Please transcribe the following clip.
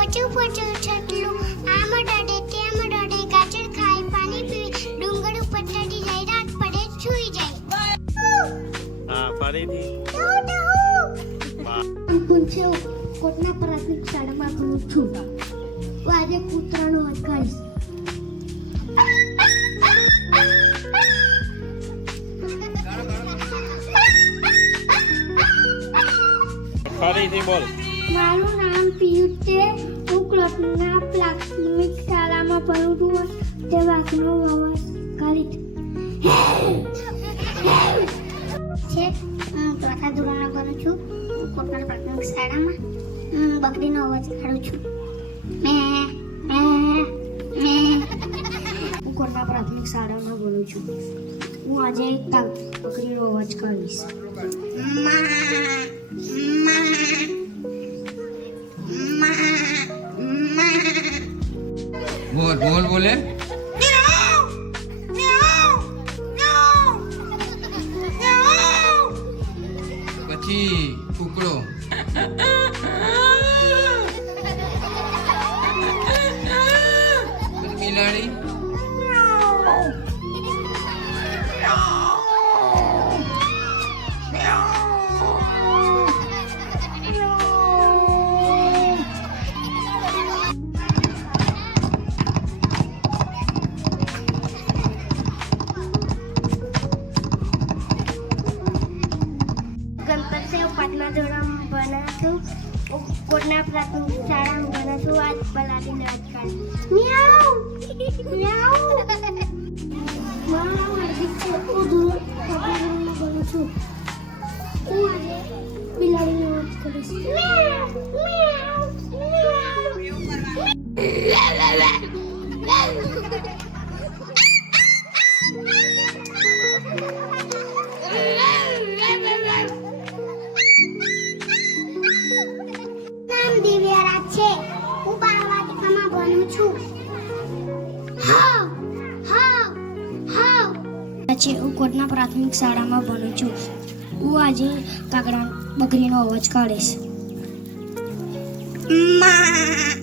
પોચું પોચું છટલું. આમ ડડે તેમ ડડે ગાજર ખાય પાણી પીવે. ડુંગર ઉપર ચડી જાય રાત પડે છૂઈ જાય. હા ફરીથી કોટના પ્રાથમિક શાળામાં ભણું છું. હું આજે કૂતરાનો અટકાઈશ ફરીથી બોલ. મારું નામ પિયુષ છે. હું ક્લોટના પ્રાથમિક શાળામાં ભણું છું. તે વાઘનો અવાજ કરી છે. હું ચોથા ધોરણમાં ભણું છું. હું કોટના પ્રાથમિક શાળામાં હું બકરીનો અવાજ કાઢું છું. મે મે મે. હું કોટના પ્રાથમિક શાળામાં ભણું છું. હું આજે એક બકરીનો અવાજ કાઢીશ બોલ બોલ બોલે. પછી કુકડો. બિલાડી. પાંચમા ધોરણ ભણું છું હું કોટના પ્રાથમિક શાળામાં ભણું છું આજ પલાટીને અટકાય મ્યાઉ મ્યાઉ મારું નામ હાર્દિક છે હું ધોરણ ચોથા ધોરણમાં ભણું છું હું આજે બિલાડીનો અવાજ કરીશ મ્યાઉ મ્યાઉ નામ આજે હું કોટના પ્રાથમિક શાળામાં ભણું છું. હું આજે કાગડા બકરીનો અવાજ કાઢીશ. મા